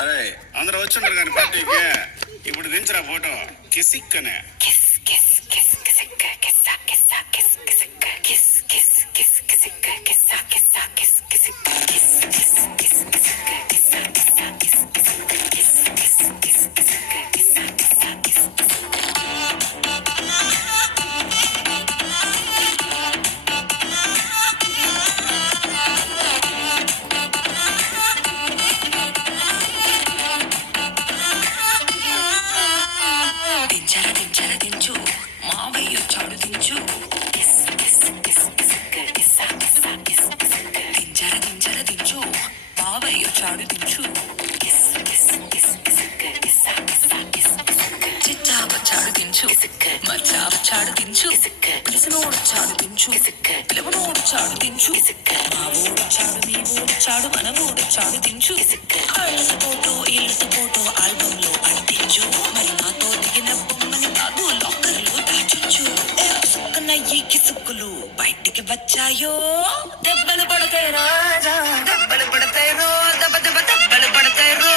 అరే అందరూ వచ్చిండ్రు కానీ పార్టీకి ఇప్పుడు దించరా ఫోటో కిసిక్ అనే చాడు దించు చిచ్చావ చాడు దించు మచ్చావ చాడు దించు పిలిసినోడు చాడు దించు పిలవనోడు చాడు దించు మా ఊడు చాడు మీ ఊడు చాడు మన ఊడు చాడు దించు కళ్ళ ఫోటో ఇల్లు ఫోటో ఆల్బమ్ లో అంటించు మరి నాతో దిగిన బొమ్మని కాదు లాకర్లో దాచుంచు సుక్కన ఈ కిసుక్కులు బయటికి వచ్చాయో దెబ్బలు పడతాయి రాజా దెబ్బలు పడతాయి రో దెబ్బ దెబ్బ దెబ్బలు పడతాయి రో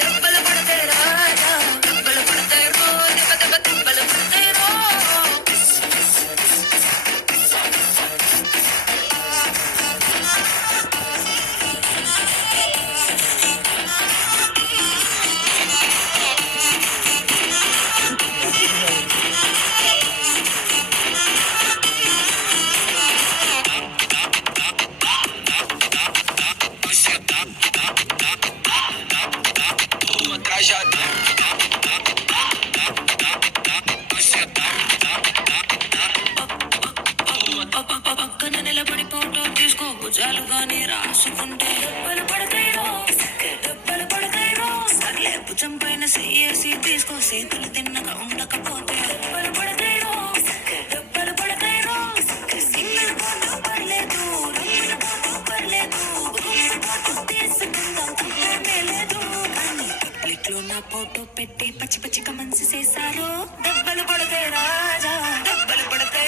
దెబ్బలు పడతాయి రాజా దెబ్బలు పడతాయి రో దెబ్బ దెబ్బ దెబ్బలు పడతాయి రో పక్కన నిలబడి ఫోటో తీసుకో భుజాలుగానే రాసుకుంటే దెబ్బలు పడతాయి రో దెబ్బలు పడతాయి రో సర్లే భుజం పైన సేసి తీసుకో సేతులు తిన్నగా ఉండకపోతే దెబ్బలు పడతాయి రో దెబ్బలు పడతాయి రో సింగిల్ ఫోటో పర్లేదు రంగుల ఫోటో పర్లేదు తీసుకుందాం తప్పేమీ లేదు కానీ పబ్లిక్ లో నా ఫోటో పెట్టి పచ్చి పచ్చి కమెంట్స్ చేశారు దెబ్బలు పడతాయి రాజా దెబ్బలు పడతాయి